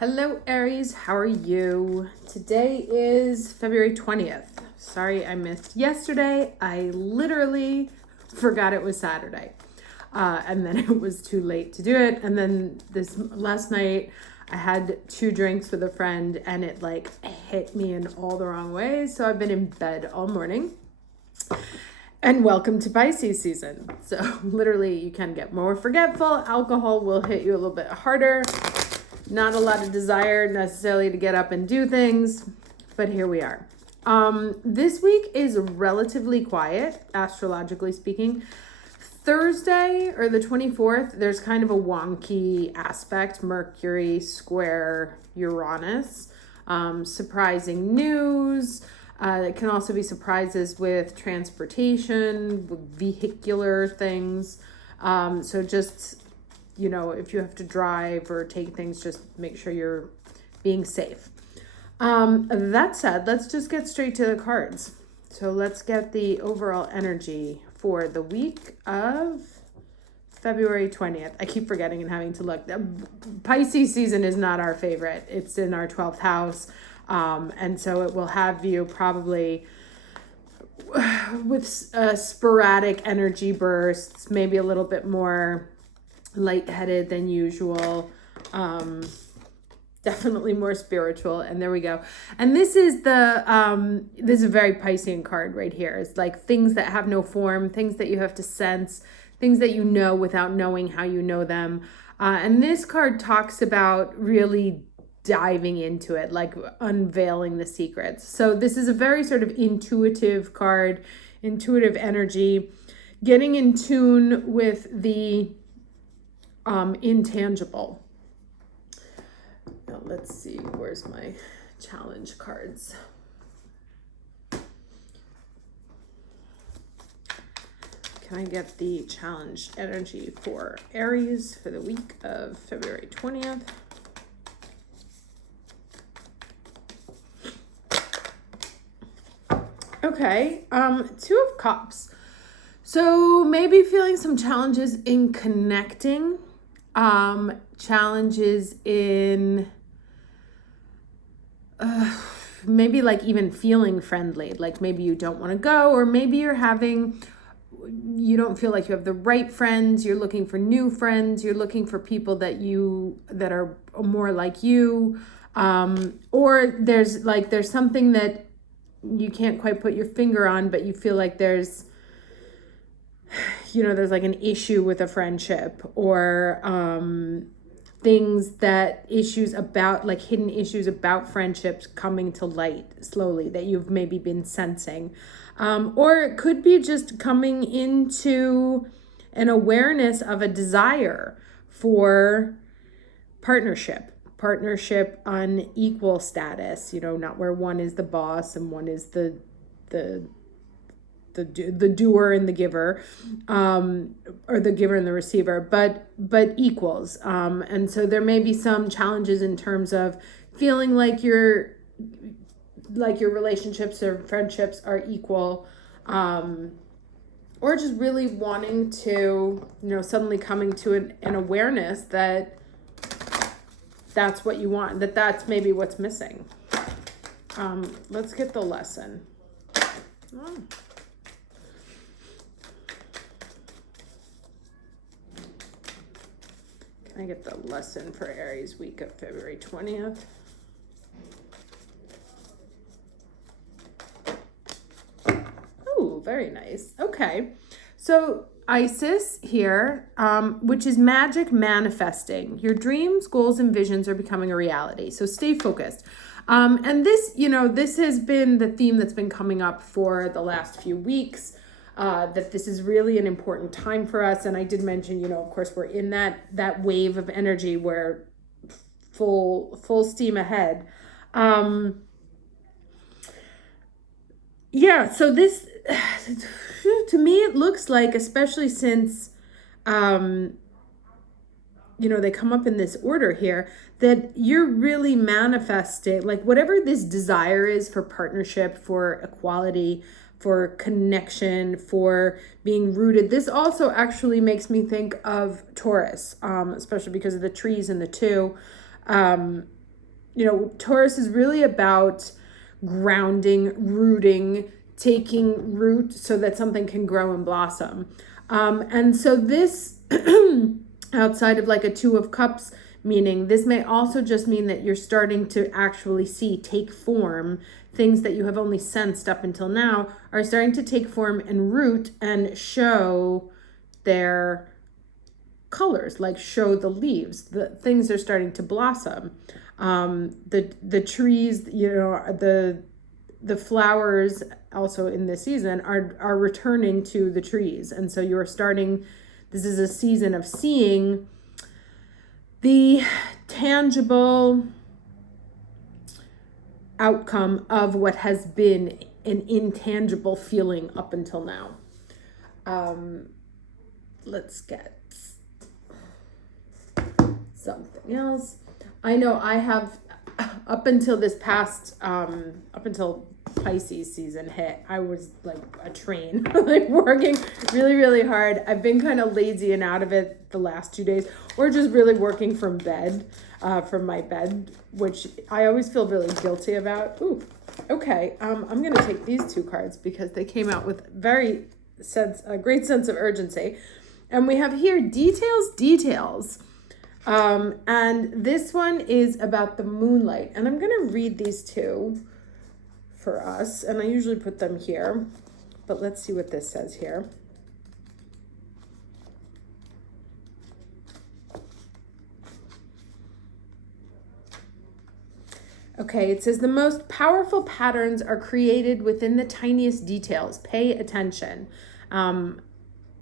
Hello, Aries. How are you? Today is February 20th. Sorry I missed yesterday. I literally forgot it was Saturday. And then it was too late to do it. And then this last night, I had 2 drinks with a friend and it like hit me in all the wrong ways. So I've been in bed all morning. And welcome to Pisces season. So literally you can get more forgetful. Alcohol will hit you a little bit harder. Not a lot of desire necessarily to get up and do things, but here we are. This week is relatively quiet, astrologically speaking. Thursday or the 24th, there's kind of a wonky aspect, Mercury square Uranus, surprising news. It can also be surprises with transportation, with vehicular things. So just, if you have to drive or take things, just make sure you're being safe. That said, let's just get straight to the cards. So let's get the overall energy for the week of February 20th. I keep forgetting and having to look. Pisces season is not our favorite. It's in our 12th house. And so it will have you probably with sporadic energy bursts, maybe a little bit more lightheaded than usual, definitely more spiritual. And there we go. And this is this is a very Piscean card right here. It's like things that have no form, things that you have to sense, things that you know without knowing how you know them. And this card talks about really diving into it, like unveiling the secrets. So this is a very sort of intuitive card, intuitive energy, getting in tune with the intangible. Now let's see, where's my challenge cards? Can I get the challenge energy for Aries for the week of February 20th? Okay, 2 of Cups. So maybe feeling some challenges in connecting, challenges in maybe like even feeling friendly, like maybe you don't want to go, or maybe you don't feel like you have the right friends, you're looking for new friends, you're looking for people that are more like you, or there's something that you can't quite put your finger on, but you feel like there's like an issue with a friendship, or issues about, like hidden issues about friendships coming to light slowly that you've maybe been sensing. Or it could be just coming into an awareness of a desire for partnership on equal status, not where one is the boss and one is the doer and the giver, or the giver and the receiver, but equals. And so there may be some challenges in terms of feeling like your relationships or friendships are equal, or just really wanting to, suddenly coming to an awareness that that's what you want, that's maybe what's missing. Let's get the lesson. Oh. I get the lesson for Aries week of February 20th. Oh, very nice. Okay. So Isis here, which is magic manifesting. Your dreams, goals, and visions are becoming a reality. So stay focused. And this has been the theme that's been coming up for the last few weeks. That this is really an important time for us. And I did mention, of course, we're in that wave of energy where full steam ahead. So this, to me, it looks like, especially since, they come up in this order here, that you're really manifesting, like whatever this desire is for partnership, for equality, for connection, for being rooted. This also actually makes me think of Taurus, especially because of the trees and the 2. Taurus is really about grounding, rooting, taking root so that something can grow and blossom. And so this, outside of like a Two of Cups, meaning this may also just mean that you're starting to actually take form. Things that you have only sensed up until now are starting to take form and root and show their colors, like show the leaves. The things are starting to blossom. The trees, the flowers also in this season are returning to the trees. And so you're starting, this is a season of seeing the tangible outcome of what has been an intangible feeling up until now. Let's get something else. I know I have, up until this past, up until Pisces season hit, I was like a train, like working really, really hard. I've been kind of lazy and out of it the last 2 days, or just really working from bed, from my bed, which I always feel really guilty about. Ooh, okay. I'm going to take these 2 cards because they came out with a great sense of urgency. And we have here details. And this one is about the moonlight. And I'm going to read these 2 for us. And I usually put them here. But let's see what this says here. Okay, it says the most powerful patterns are created within the tiniest details. Pay attention.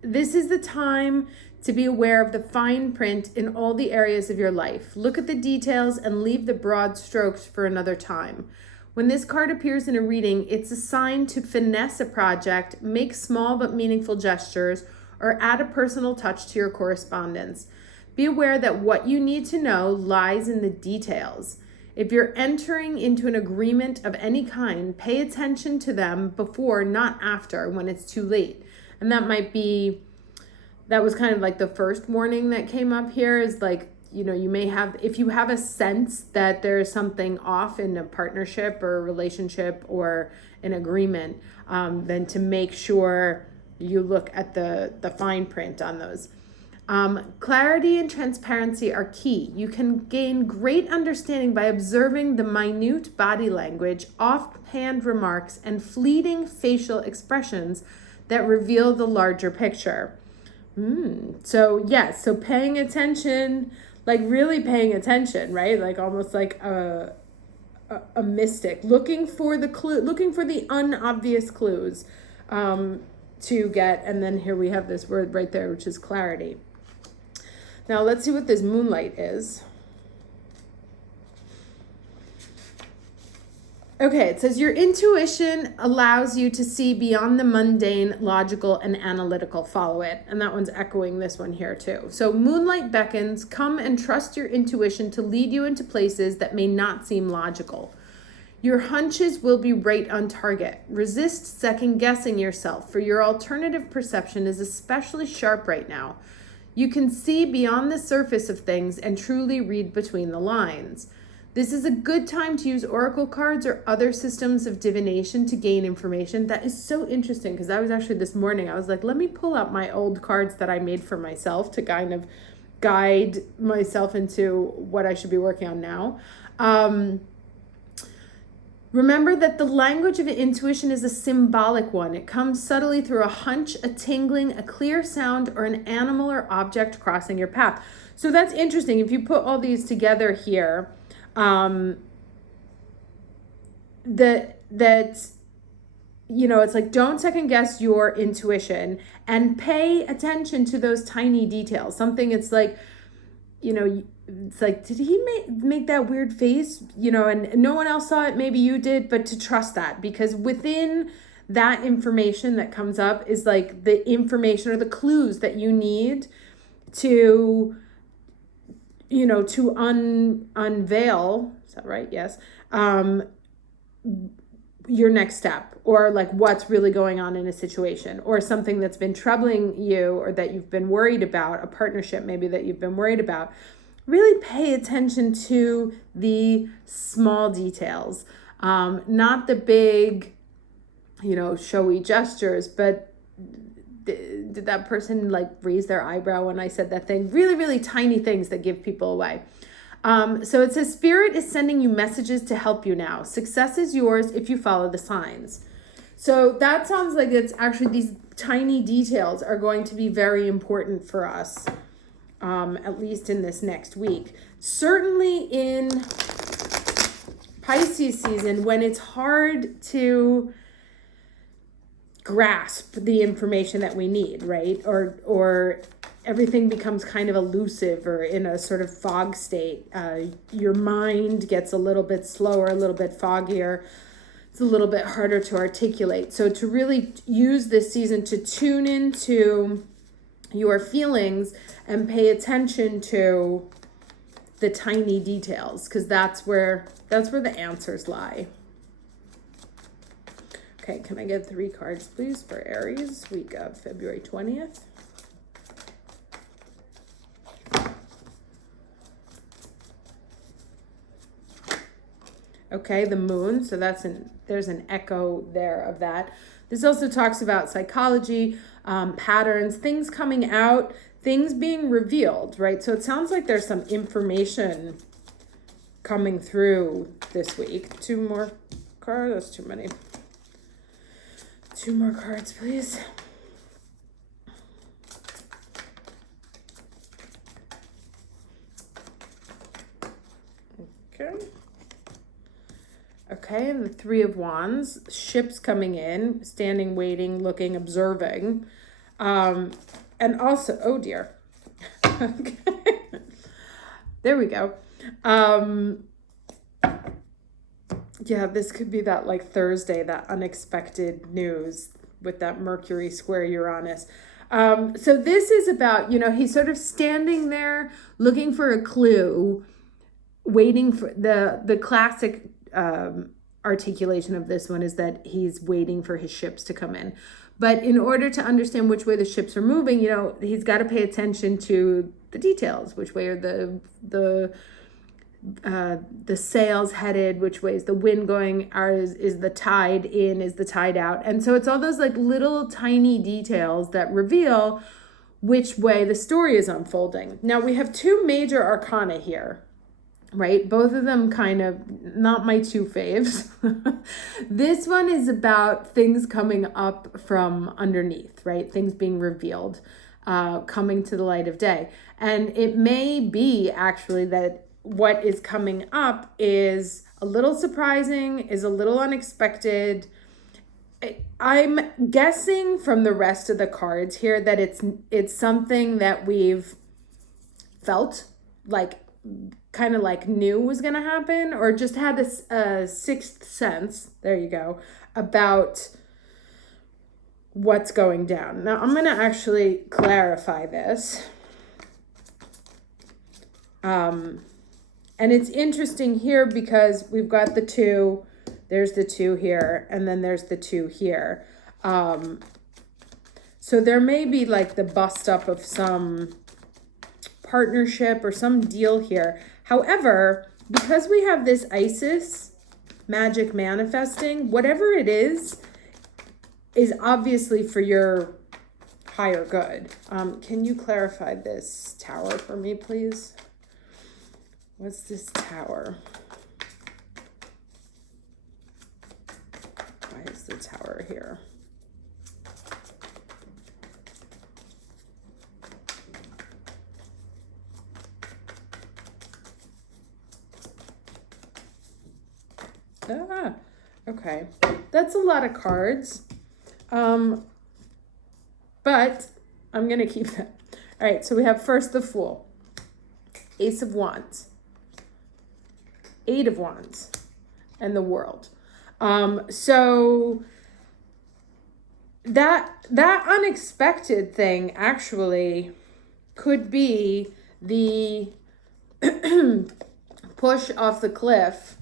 This is the time to be aware of the fine print in all the areas of your life. Look at the details and leave the broad strokes for another time. When this card appears in a reading, it's a sign to finesse a project, make small but meaningful gestures, or add a personal touch to your correspondence. Be aware that what you need to know lies in the details. If you're entering into an agreement of any kind, pay attention to them before, not after, when it's too late. And that was kind of like the first warning that came up here, is like, you may have, if you have a sense that there is something off in a partnership or a relationship or an agreement, then to make sure you look at the fine print on those. Clarity and transparency are key. You can gain great understanding by observing the minute body language, offhand remarks, and fleeting facial expressions that reveal the larger picture. So yes, so paying attention, like really paying attention, right? Like almost like a mystic, looking for the unobvious clues to get. And then here we have this word right there, which is clarity. Now let's see what this moonlight is. Okay, it says your intuition allows you to see beyond the mundane, logical, and analytical. Follow it. And that one's echoing this one here too. So moonlight beckons, come and trust your intuition to lead you into places that may not seem logical. Your hunches will be right on target. Resist second guessing yourself, for your alternative perception is especially sharp right now. You can see beyond the surface of things and truly read between the lines. This is a good time to use oracle cards or other systems of divination to gain information. That is so interesting, because I was actually this morning, I was like, let me pull out my old cards that I made for myself to kind of guide myself into what I should be working on now. Remember that the language of intuition is a symbolic one. It comes subtly through a hunch, a tingling, a clear sound, or an animal or object crossing your path. So that's interesting. If you put all these together here, it's like, don't second guess your intuition and pay attention to those tiny details. Something, it's like, it's like, did he make that weird face? And no one else saw it. Maybe you did, but to trust that, because within that information that comes up is like the information or the clues that you need to, to unveil, is that right? Yes. Your next step, or like what's really going on in a situation, or something that's been troubling you, or that you've been worried about, a partnership maybe that you've been worried about. really pay attention to the small details, not the big, showy gestures, but did that person like raise their eyebrow when I said that thing? Really, really tiny things that give people away. So it says, Spirit is sending you messages to help you now. Success is yours if you follow the signs. So that sounds like it's actually these tiny details are going to be very important for us, at least in this next week. Certainly in Pisces season, when it's hard to grasp the information that we need, right? Or everything becomes kind of elusive or in a sort of fog state. Your mind gets a little bit slower, a little bit foggier. It's a little bit harder to articulate. So to really use this season to tune into your feelings and pay attention to the tiny details, because that's where the answers lie. Okay, can I get 3 cards, please, for Aries, week of February 20th? Okay, the moon, so there's an echo there of that. This also talks about psychology, patterns, things coming out, things being revealed, right? So it sounds like there's some information coming through this week. 2 more cards, that's too many. 2 more cards, please. Okay, and the 3 of Wands, ships coming in, standing, waiting, looking, observing. And also, oh dear. Okay. There we go. Yeah, this could be that like Thursday, that unexpected news with that Mercury square Uranus. So this is about, he's sort of standing there looking for a clue, waiting for the classic articulation of this one is that he's waiting for his ships to come in. But in order to understand which way the ships are moving, he's got to pay attention to the details. Which way are the sails headed? Which way is the wind going? Is the tide in? Is the tide out? And so it's all those like little tiny details that reveal which way the story is unfolding. Now we have 2 major arcana here, right? Both of them kind of not my 2 faves. This one is about things coming up from underneath, right? Things being revealed, coming to the light of day. And it may be actually that what is coming up is a little surprising, is a little unexpected. I'm guessing from the rest of the cards here that it's something that we've felt like kind of like knew was going to happen, or just had this sixth sense, there you go, about what's going down. Now I'm going to actually clarify this. And it's interesting here because we've got the 2, there's the 2 here, and then there's the 2 here. So there may be like the bust up of some partnership or some deal here. However, because we have this Isis magic manifesting, whatever it is obviously for your higher good. Can you clarify this Tower for me, please? What's this Tower? Why is the Tower here? Okay. That's a lot of cards. But I'm going to keep that. All right, so we have first the Fool, Ace of Wands, 8 of Wands, and the World. So that unexpected thing actually could be the push off the cliff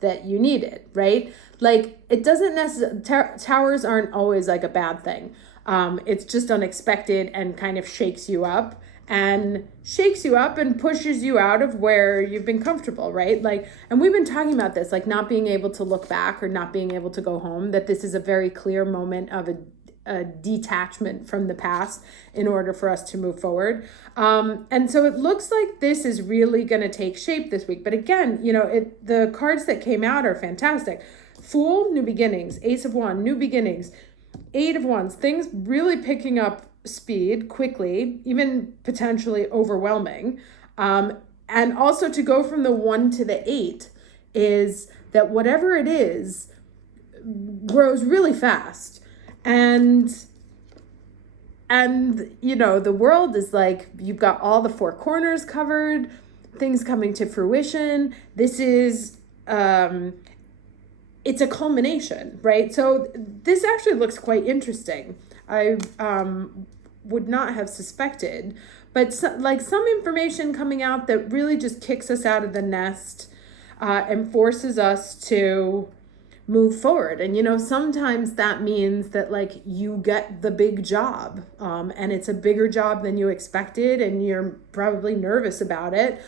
that you needed, right? Like, it doesn't necessarily, towers aren't always like a bad thing. It's just unexpected and kind of shakes you up. and shakes you up and pushes you out of where you've been comfortable, right? Like, and we've been talking about this, like not being able to look back or not being able to go home, that this is a very clear moment of a detachment from the past in order for us to move forward. And so it looks like this is really going to take shape this week. But again, the cards that came out are fantastic. Fool, new beginnings. Ace of Wands, new beginnings. Eight of Wands, things really picking up speed quickly, even potentially overwhelming. And also to go from the 1 to the 8 is that whatever it is grows really fast. And the world is like, you've got all the four corners covered, things coming to fruition. This is it's a culmination, right? So this actually looks quite interesting. I would not have suspected, but some information coming out that really just kicks us out of the nest and forces us to move forward. And sometimes that means that like you get the big job, and it's a bigger job than you expected, and you're probably nervous about it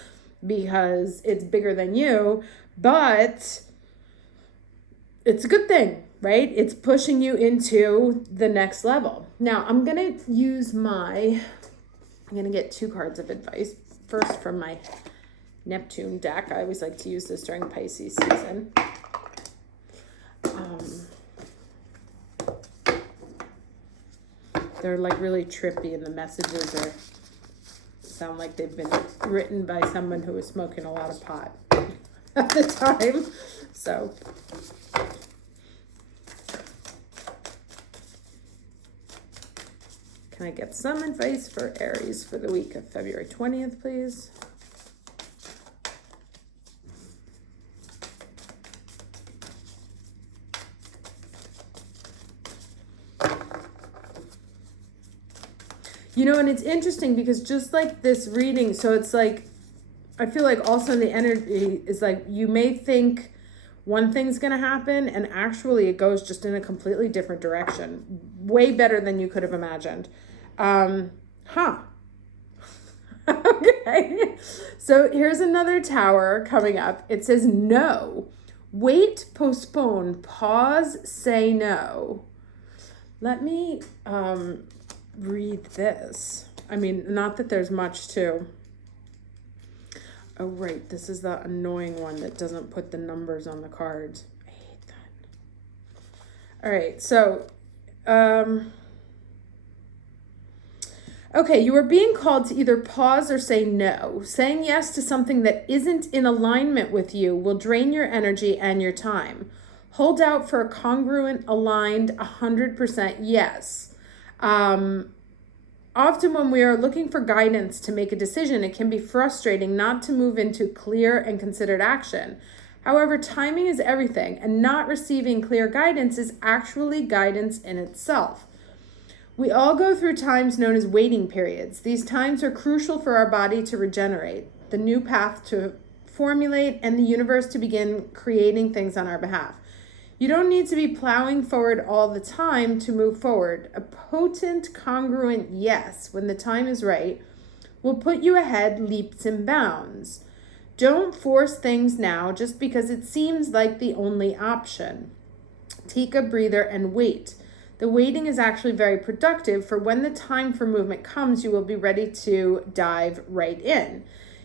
because it's bigger than you, but it's a good thing, right? It's pushing you into the next level. Now I'm going to get 2 cards of advice. First from my Neptune deck. I always like to use this during Pisces season. They're like really trippy, and the messages sound like they've been written by someone who was smoking a lot of pot at the time. So can I get some advice for Aries for the week of February 20th, please? And it's interesting because just like this reading, so it's like, I feel like also the energy is like, you may think one thing's going to happen, and actually it goes just in a completely different direction. Way better than you could have imagined. Okay. So here's another tower coming up. It says no. Wait, postpone, pause, say no. Let me read this. I mean, not that there's much to... Oh, right. This is the annoying one that doesn't put the numbers on the cards. I hate that. All right. So, okay. You are being called to either pause or say no. Saying yes to something that isn't in alignment with you will drain your energy and your time. Hold out for a congruent, aligned, 100% yes. Often when we are looking for guidance to make a decision, it can be frustrating not to move into clear and considered action. However, timing is everything, and not receiving clear guidance is actually guidance in itself. We all go through times known as waiting periods. These times are crucial for our body to regenerate, the new path to formulate, and the universe to begin creating things on our behalf. You don't need to be plowing forward all the time to move forward. A potent, congruent yes, when the time is right, will put you ahead leaps and bounds. Don't force things now just because it seems like the only option. Take a breather and wait. The waiting is actually very productive, for when the time for movement comes, you will be ready to dive right in.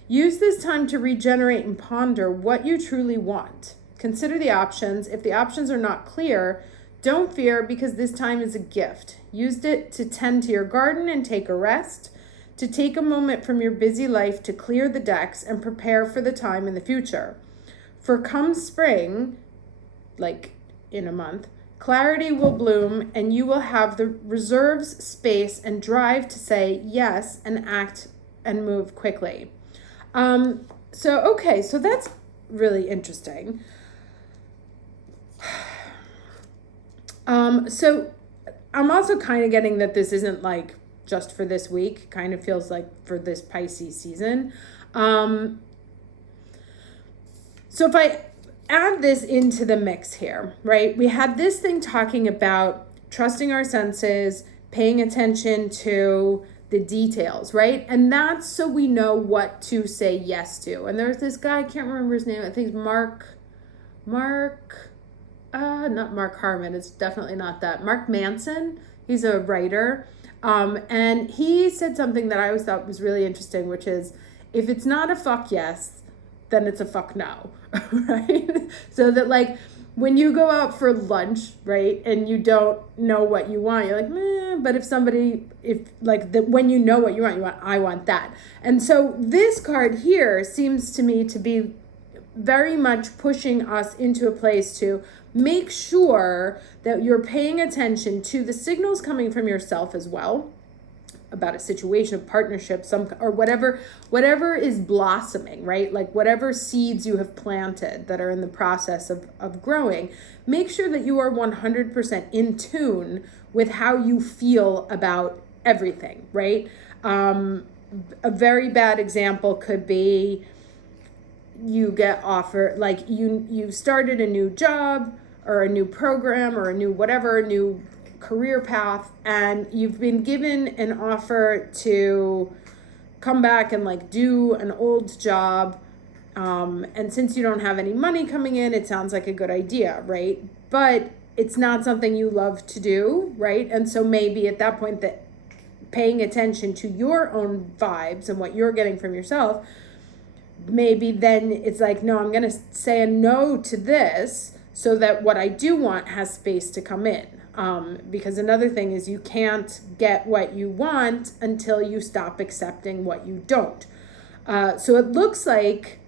Use this time to regenerate and ponder what you truly want. Consider the options. If the options are not clear, don't fear, because this time is a gift. Use it to tend to your garden and take a rest, to take a moment from your busy life to clear the decks and prepare for the time in the future. For come spring, like in a month, clarity will bloom, and you will have the reserves, space, and drive to say yes and act and move quickly. So that's really interesting. So I'm also kind of getting that this isn't like just for this week. Kind of feels like for this Pisces season. So if I add this into the mix here, right? We had this thing talking about trusting our senses, paying attention to the details, right? And that's so we know what to say yes to. And there's this guy, I can't remember his name. I think it's not Mark Harmon. It's definitely not that. Mark Manson. He's a writer. And he said something that I always thought was really interesting, which is, if it's not a fuck yes, then it's a fuck no, right? So that, like, when you go out for lunch, right, and you don't know what you want, you're like, meh, but when you know what you want, I want that. And so this card here seems to me to be very much pushing us into a place to make sure that you're paying attention to the signals coming from yourself as well, about a situation, a partnership, or whatever is blossoming, right? Like whatever seeds you have planted that are in the process of growing, make sure that you are 100% in tune with how you feel about everything, right? A very bad example could be, you get offered, like you started a new job or a new program or a new career path, and you've been given an offer to come back and like do an old job, and since you don't have any money coming in, it sounds like a good idea, right? But it's not something you love to do, right? And so maybe at that point, that paying attention to your own vibes and what you're getting from yourself, maybe then it's like, no, I'm going to say a no to this so that what I do want has space to come in. Because another thing is, you can't get what you want until you stop accepting what you don't. So it looks like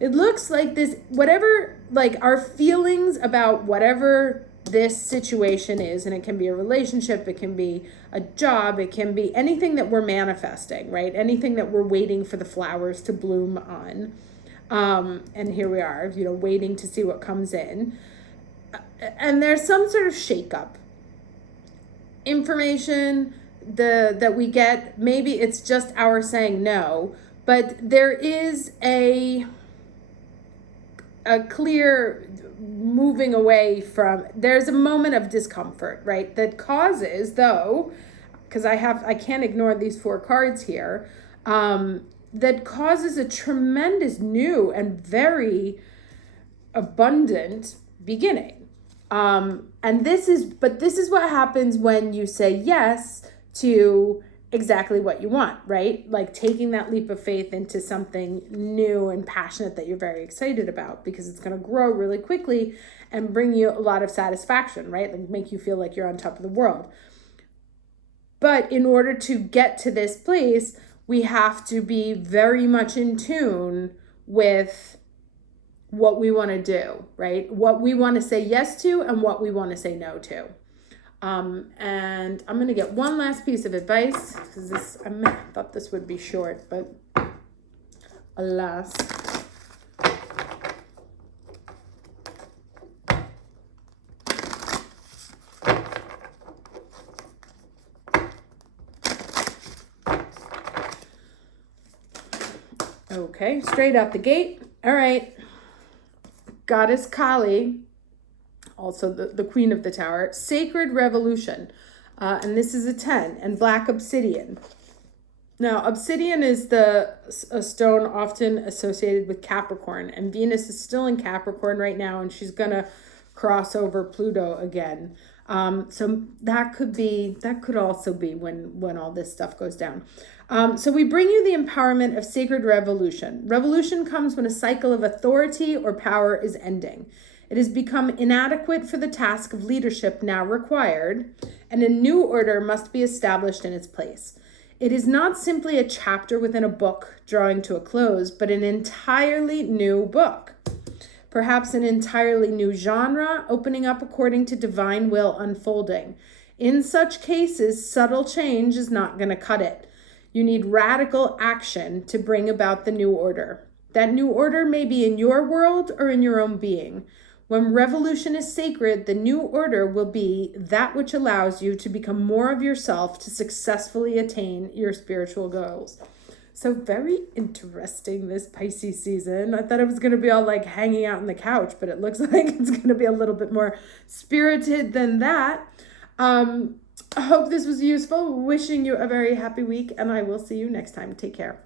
this, whatever, like our feelings about whatever this situation is, and it can be a relationship, it can be a job, it can be anything that we're manifesting, right? Anything that we're waiting for the flowers to bloom on. And here we are, waiting to see what comes in. And there's some sort of shakeup. Information that we get, maybe it's just our saying no, but there is a clear moving away from, there's a moment of discomfort, right? That causes, though, because I can't ignore these 4 cards here, that causes a tremendous new and very abundant beginning. And this is what happens when you say yes to exactly what you want, right? Like taking that leap of faith into something new and passionate that you're very excited about, because it's going to grow really quickly and bring you a lot of satisfaction, right? Like make you feel like you're on top of the world. But in order to get to this place, we have to be very much in tune with what we want to do, right? What we want to say yes to and what we want to say no to. And I'm going to get one last piece of advice, because I thought this would be short, but alas. Okay, straight out the gate. All right. Goddess Kali, also the queen of the tower, sacred revolution. And this is a 10, and black obsidian. Now, obsidian is a stone often associated with Capricorn, and Venus is still in Capricorn right now, and she's going to cross over Pluto again. So that could also be when all this stuff goes down. So we bring you the empowerment of sacred revolution. Revolution comes when a cycle of authority or power is ending. It has become inadequate for the task of leadership now required, and a new order must be established in its place. It is not simply a chapter within a book drawing to a close, but an entirely new book. Perhaps an entirely new genre opening up according to divine will unfolding. In such cases, subtle change is not going to cut it. You need radical action to bring about the new order. That new order may be in your world or in your own being. When revolution is sacred, the new order will be that which allows you to become more of yourself to successfully attain your spiritual goals. So very interesting this Pisces season. I thought it was going to be all like hanging out on the couch, but it looks like it's going to be a little bit more spirited than that. I hope this was useful. Wishing you a very happy week, and I will see you next time. Take care.